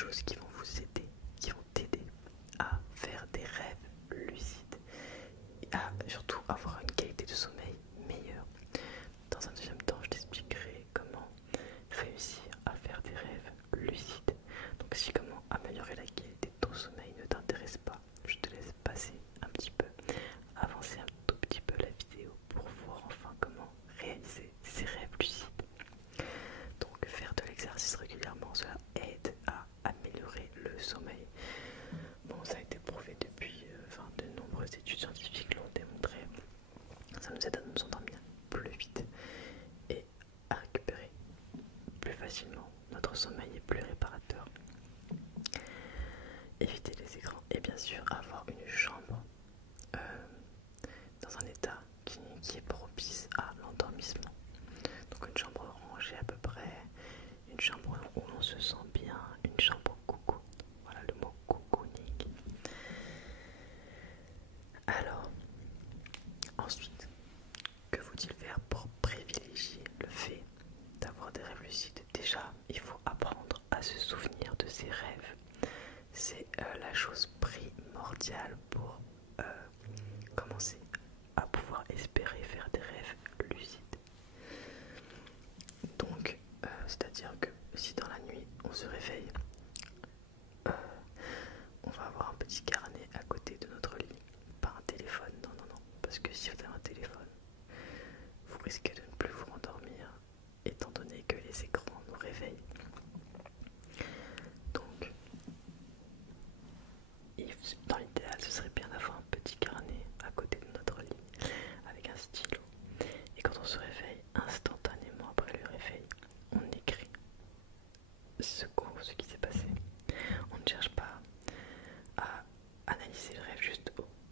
choses qui vont vous aider, qui vont t'aider à faire des rêves lucides et à surtout avoir une qualité de sommeil meilleure. Dans un deuxième temps, je t'expliquerai comment réussir à faire des rêves lucides. Donc si comment améliorer la qualité de ton sommeil ne t'intéresse pas, je te laisse passer un petit peu, avancer un tout petit peu la vidéo pour voir enfin comment réaliser ces rêves lucides. Donc faire de l'exercice régulièrement, cela aide à améliorer le sommeil. Bon, ça a été prouvé depuis, de nombreuses études scientifiques l'ont démontré. Ça nous aide à nous endormir plus vite et à récupérer plus facilement. Notre sommeil est plus réparateur. Éviter les écrans et bien sûr avoir une chambre dans un état qui est propice à l'endormissement. Donc une chambre rangée à peu près, une chambre où l'on se sent bien, une chambre coucou. Voilà le mot cocooning. Alors, ensuite, que faut-il faire pour privilégier le fait d'avoir des rêves lucides? Déjà, il faut apprendre à se souvenir de ses rêves. C'est la chose primordiale pour commencer à pouvoir espérer faire des rêves lucides. Donc, c'est-à-dire que si dans la nuit on se réveille, on va avoir un petit carnet à côté de notre lit, pas un téléphone, non, parce que si vous avez un téléphone, vous risquez de ne plus vous rendormir, étant donné que les écrans nous réveillent. Donc, dans l'idéal, ce serait bien d'avoir un petit carnet à côté de notre lit, avec un stylo. Et quand on se réveille, instantanément après le réveil, on écrit ce qui s'est passé. On ne cherche pas à analyser le rêve juste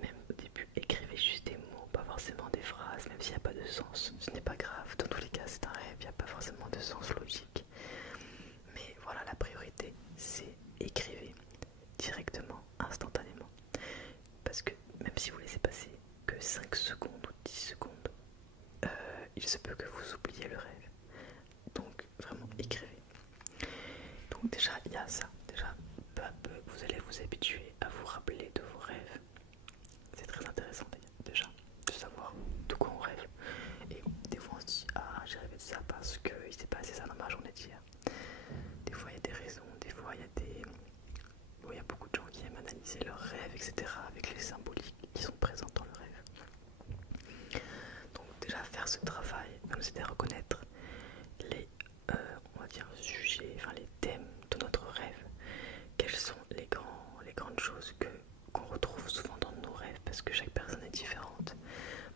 même au début. Écrivez juste des mots, pas forcément des phrases, même s'il n'y a pas de sens. Ce n'est pas grave, dans tous les cas c'est un rêve, il n'y a pas forcément de sens logique. Mais voilà, la priorité, c'est écrivez directement, instantanément. Parce que même si vous laissez passer que 5 secondes ou 10 secondes, il se peut que vous oubliez le rêve. Donc vraiment écrivez. Donc déjà il y a ça. Déjà peu à peu vous allez vous habituer à vous rappeler de vos rêves. C'est très intéressant déjà de savoir de quoi on rêve. Et des fois on se dit ah j'ai rêvé de ça parce qu'il s'est passé ça dans ma journée d'hier. Des fois il y a des raisons, des fois il y a des... Bon, il y a beaucoup de gens qui aiment analyser leurs rêves, etc. avec les symboliques qui sont présents dans le rêve. Donc déjà faire ce travail va nous aider à reconnaître les on va dire sujets, les thèmes de notre rêve. Quelles sont les grandes choses qu'on retrouve souvent dans nos rêves, parce que chaque personne est différente.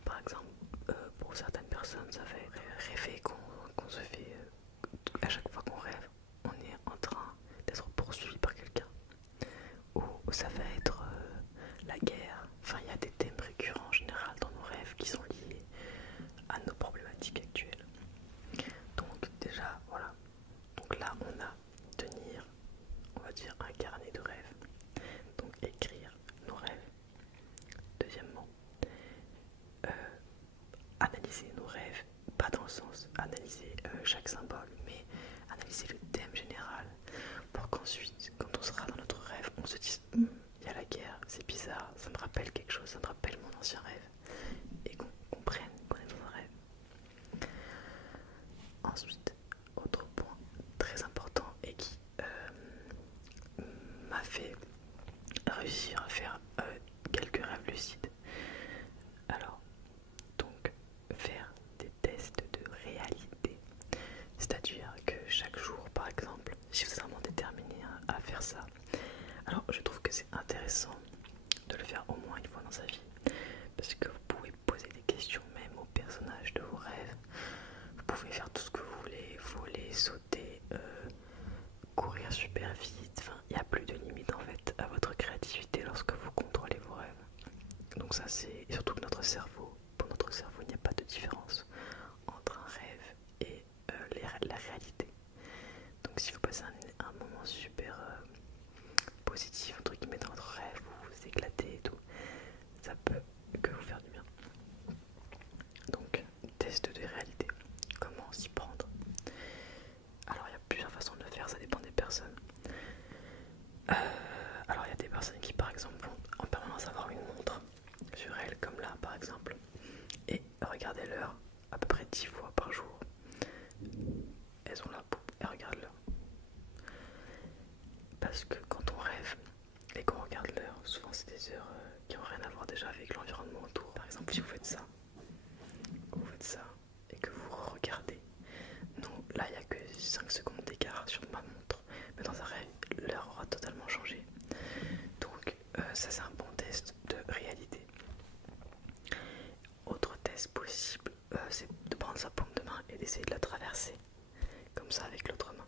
Par exemple, pour certaines personnes, ça fait rêver qu'on se fait, à chaque fois qu'on rêve, on est en train d'être poursuivi par quelqu'un. Ou ça va être la guerre. Enfin, il y a des thèmes récurrents en général dans nos rêves qui sont liés à nos problématiques actuelles. Donc déjà, voilà. Donc là, on a tenir, on va dire, un carnet de rêves. Donc écrire nos rêves. Deuxièmement, analyser nos rêves, pas dans le sens analyser chaque symbole, mais analyser le thème général pour qu'ensuite, quand on sera dans notre rêve, on se dise il y a la guerre, c'est bizarre, ça me rappelle quelque chose, ça me rappelle mon ancien rêve, et qu'on comprenne qu'on est dans un rêve. Ensuite, autre point très important et qui m'a fait réussir à faire quelques rêves lucides. Alors, donc, faire des tests de réalité. C'est-à-dire que chaque jour, par exemple, si vous êtes vraiment déterminé à faire ça, alors je trouve que c'est intéressant de le faire au moins une fois dans sa vie. Parce que vous pouvez poser des questions même aux personnages de vos rêves. Vous pouvez faire tout ce que vous voulez, voler, sauter, courir super vite. Enfin, il n'y a plus de limite en fait à votre créativité lorsque vous contrôlez vos rêves. Donc ça c'est surtout que notre cerveau, pour notre cerveau il n'y a pas de différence entre un rêve et la réalité. Donc si vous passez un moment super positif entre guillemets dans votre rêve, vous vous éclatez et tout, ça peut que vous faire du bien. Donc test de réalité, comment s'y prendre? Alors il y a plusieurs façons de le faire, ça dépend des personnes. regarder l'heure à peu près 10 fois par jour. Elles sont là, elles regardent l'heure. Parce que quand on rêve et qu'on regarde l'heure, souvent c'est des heures qui n'ont rien à voir déjà avec l'environnement autour. Par exemple, si vous faites ça et que vous regardez, non, là il n'y a que 5 secondes d'écart sur ma montre, mais dans un rêve, l'heure aura totalement changé. Donc ça c'est un bon test de réalité. Autre test possible, c'est de prendre sa paume de main et d'essayer de la traverser, comme ça avec l'autre main.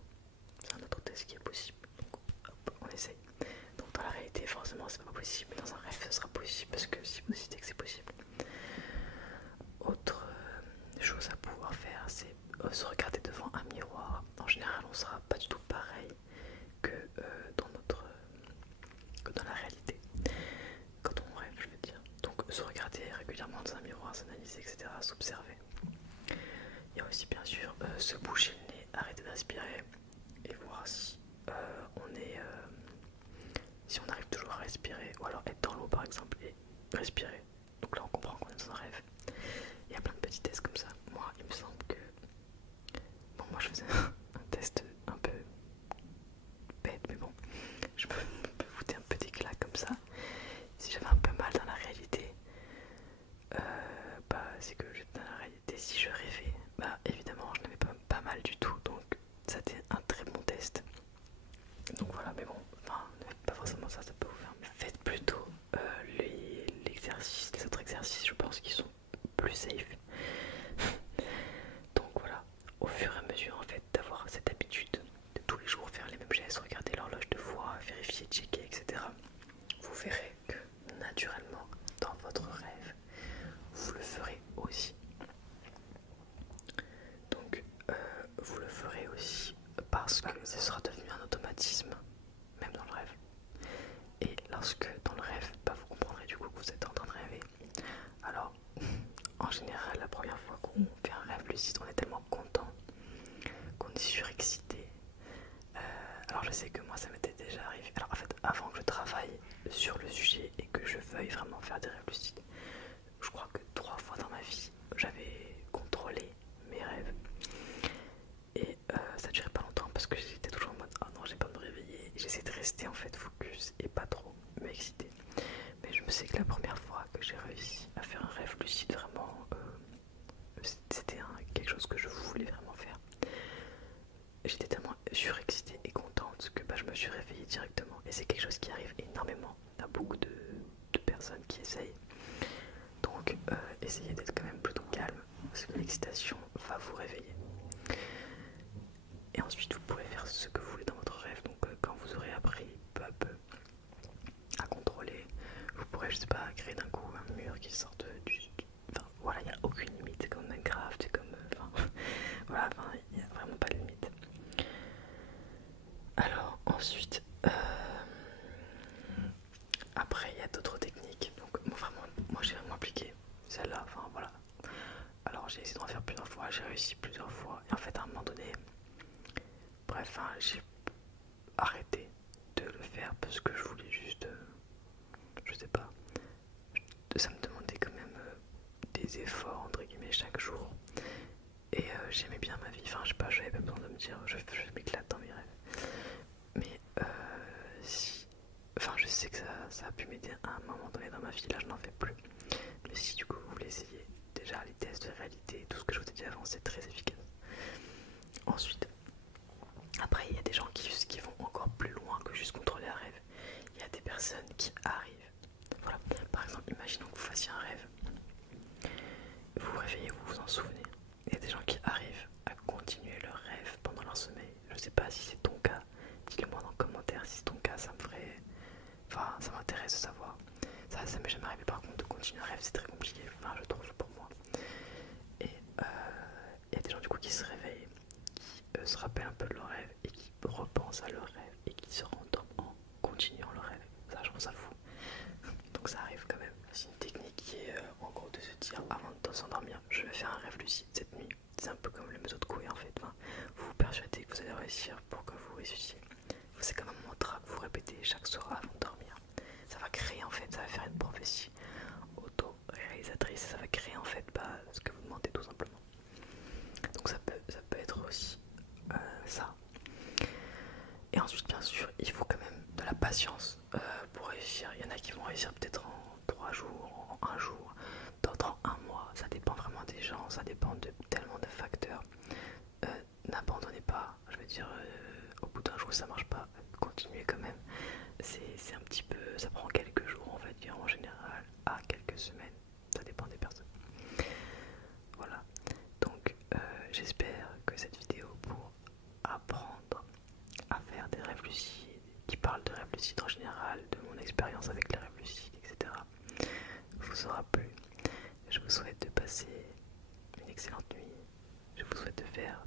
C'est un autre test qui est possible, donc hop, on essaye. Donc dans la réalité forcément c'est pas possible, mais dans un rêve ce sera possible parce que si vous décidez que c'est possible. Autre chose à pouvoir faire, c'est se regarder devant un miroir. En général on sera pas du tout pareil que que dans la réalité, quand on rêve je veux dire. Donc se regarder régulièrement dans un miroir, s'analyser, etc., s'observer. Il y a aussi bien sûr se boucher le nez, arrêter de respirer et voir si si on arrive toujours à respirer, ou alors être dans l'eau par exemple et respirer. Donc là on comprend qu'on est dans un rêve. Il y a plein de petits tests comme ça. Moi il me semble que moi je faisais un test un peu bête, mais bon, je me foutais un peu des claques comme ça. Si j'avais un peu mal dans la réalité, c'est que dans la réalité, si je rêvais, évidemment je n'avais pas mal du tout, donc ça c'était un très bon test. Donc voilà, mais bon, ne faites pas forcément ça, ça peut vous faire mal. Faites plutôt l'exercice, les autres exercices, je pense qu'ils sont plus safe. Donc voilà, au fur et à mesure en fait d'avoir cette habitude de tous les jours faire les mêmes gestes, regarder l'horloge 2 fois, vérifier, checker, etc. Vous verrez que naturellement dans votre rêve, vous le ferez aussi. Donc vous le ferez aussi parce que ce sera devenu un automatisme, même dans le rêve. Et lorsque dans le rêve, vous comprendrez du coup que vous êtes en train de rêver. Alors, en général, la première fois qu'on fait un rêve lucide, on est tellement content qu'on est surexcité. Alors je sais que moi ça m'était déjà arrivé. Alors en fait, avant que je travaille sur le sujet et que je veuille vraiment faire des rêves lucides, je crois que 3 fois dans ma vie, j'avais contrôlé mes rêves. Et ça durait pas longtemps parce que j'étais toujours en mode oh non, j'ai pas de me réveiller. J'essaie de rester en fait focus et pas trop m'exciter. Mais je me sais que la première fois que j'ai réussi à faire un rêve lucide, vraiment, c'était quelque chose que je voulais vraiment faire. J'étais tellement surexcitée et contente que je me suis réveillée directement. Et c'est quelque chose qui arrive énormément à beaucoup de personnes qui essayent. Donc essayez d'être quand même plutôt calme parce que l'excitation va vous réveiller. Et ensuite vous pourrez faire ce que vous voulez dans votre rêve. Donc quand vous aurez appris peu à peu à contrôler, vous pourrez, je sais pas, créer d'un coup un mur qui sorte enfin voilà, il n'y a aucune limite. C'est comme Minecraft, c'est comme voilà, il n'y a vraiment pas de limite. Alors ensuite après il y a d'autres techniques. Donc moi j'ai vraiment appliqué celle-là, enfin voilà. Alors j'ai essayé d'en faire plusieurs fois, j'ai réussi plusieurs fois. Et en fait à un moment donné, bref, j'ai arrêté de le faire parce que je voulais juste, je sais pas, ça me demandait quand même des efforts entre guillemets chaque jour. Et j'aimais bien ma vie, enfin je sais pas, j'avais pas besoin de me dire je m'éclate dans mes rêves. Mais je sais que ça a pu m'aider à un moment donné dans ma vie, là je n'en fais plus. Mais si du coup vous voulez essayer, déjà les tests de réalité, tout ce que je vous ai dit avant, c'est très efficace. Ensuite, après il y a des gens qui vont encore plus loin que juste contrôler un rêve. Il y a des personnes qui arrivent. Voilà, par exemple, imaginons que vous fassiez un rêve. Vous vous réveillez, vous vous en souvenez. Il y a des gens qui arrivent à continuer leur rêve pendant leur sommeil. Je sais pas si c'est ton cas. Dites-le moi dans le commentaire si c'est ton cas, ça me ferait... Enfin, ça m'intéresse de savoir. Ça m'est jamais arrivé par contre de continuer un rêve, c'est très compliqué, enfin je trouve pour moi. Et il y a des gens du coup qui se réveillent, qui se rappellent un peu de leur rêve et qui repensent à leur rêve et qui se rendorment en continuant leur rêve. Ça je trouve ça fou. Donc ça arrive quand même. C'est une technique qui est en gros de se dire avant de s'endormir, je vais faire un rêve lucide cette nuit. C'est un peu comme le méthode Coué en fait. Enfin, vous vous persuadez que vous allez réussir pour que vous réussissiez. C'est comme un mantra que vous répétez chaque soir avant de dormir. Ça va créer en fait, ça va faire une prophétie auto-réalisatrice. Ça va créer en fait ce que vous demandez. patience pour réussir. Il y en a qui vont réussir peut-être en 3 jours, en 1 jour, d'autres en 1 mois. Ça dépend vraiment des gens, ça dépend de tellement de facteurs. N'abandonnez pas, je veux dire, au bout d'un jour ça marche pas, continuez quand même. C'est un petit peu, ça prend quelques jours on va dire en général, à quelques semaines, ça dépend des personnes. Voilà, donc j'espère que cette vidéo pour apprendre à faire des rêves lucides, qui parle de rêves lucides en général, de mon expérience avec les rêves lucides, etc., vous aura plu. Je vous souhaite de passer une excellente nuit. Je vous souhaite de faire